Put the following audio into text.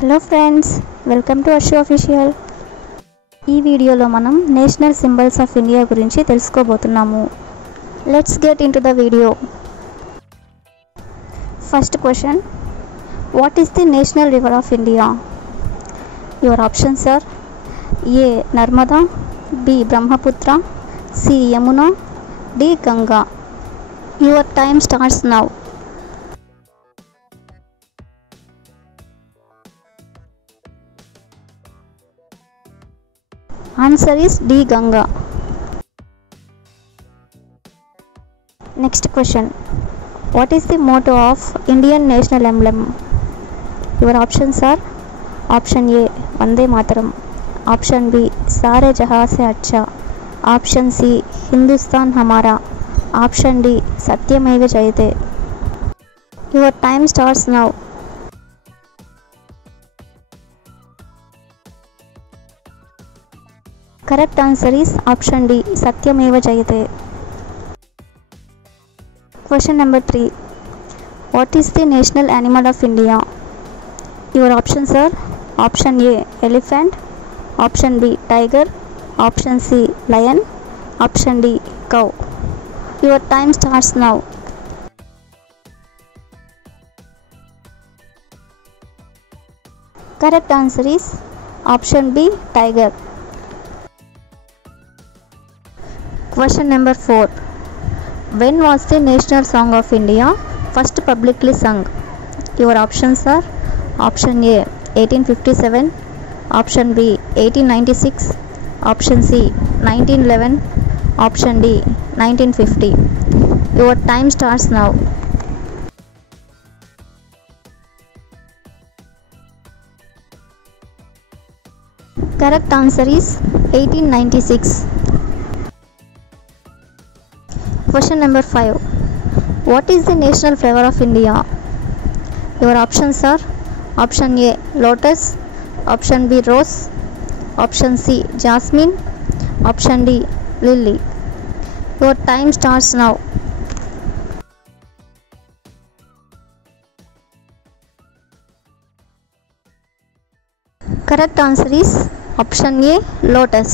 Hello friends, welcome to Arshi official. ఈ వీడియోలో మనం నేషనల్ సింబల్స్ ఆఫ్ ఇండియా గురించి తెలుసుకోబోతున్నాము. Let's get into the video. First question, what is the national river of India? Your options are A Narmada, B Brahmaputra, C Yamuna, D Ganga. Your time starts now. Answer is D. Ganga. Next question. What is the motto of Indian national emblem? Your options are option A Vande Mataram, option B Sare Jahan Se Acha, option C Hindustan Hamara, option D Satyameva Jayate. Your time starts now. Correct answer is option D Satyameva Jayate. Question number 3. What is the national animal of India? Your options are option A elephant, option B tiger, option C lion, option D cow. Your time starts now. Correct answer is option B tiger. Question number 4. When was the national song of India first publicly sung? Your options are option A 1857, option B 1896, option C 1911, option D 1950. Your time starts now. Correct answer is 1896. Question number 5. What is the national flower of India? Your options are option A lotus, option B rose, option C jasmine, option D lily. Your time starts now. Correct answer is option A lotus.